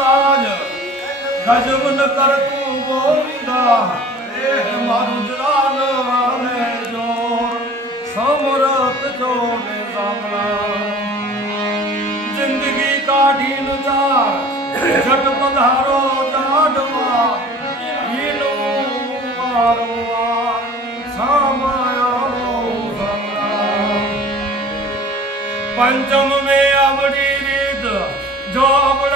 તાજ ગજબ ન કર તું ગોવિંદા એ મારું જરાન વાને જોર સમરત જોને સાંભળા. જિંદગી કાઢી ન જા જટ પધારો જાડવા, ઈનું સામાયાનો પંચમ મે આવડી રીત, જો અબડા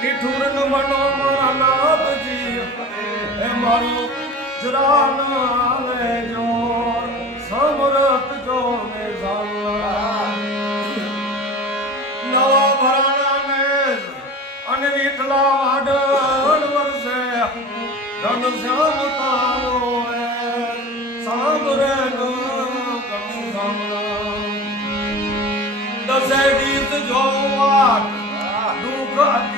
નિઠુર ન મનો મારા નાથજી હે મારું જરા ન આવે જોર સમરત જોને સાંભળા નવા ભરાણા મેઘ અને વીઠલા વાડળ વરસે, ધન શ્યામ તારો ન સાંભળા દસે દીત જોવાટ દુઃખ અતિ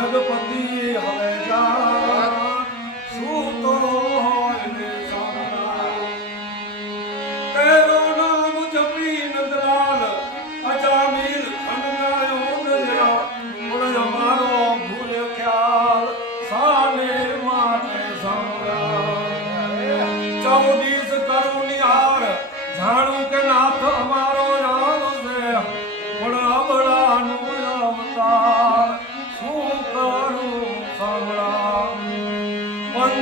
જગપતિ હવે સાને માટે સાંભળા. ચૌદીસ કરું નિહાર જાણું કે નાથ અમારો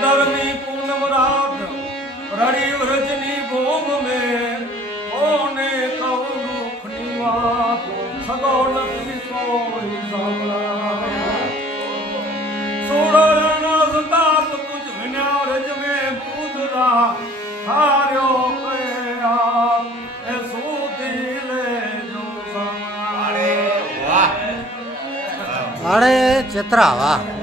પંદરમી પૂનમ રાત રડી વ્રજની ભૂમ મે. કોને કહું દુઃખની વાત? સગો નથી સોઈ સાંભળા સોળાના સતાપ તુજ વિન્યા રજ મે પૂજરા. હાર્યો કયા એ સુધી લેજો સાંભળા અરે ચિત્રા, વાહ.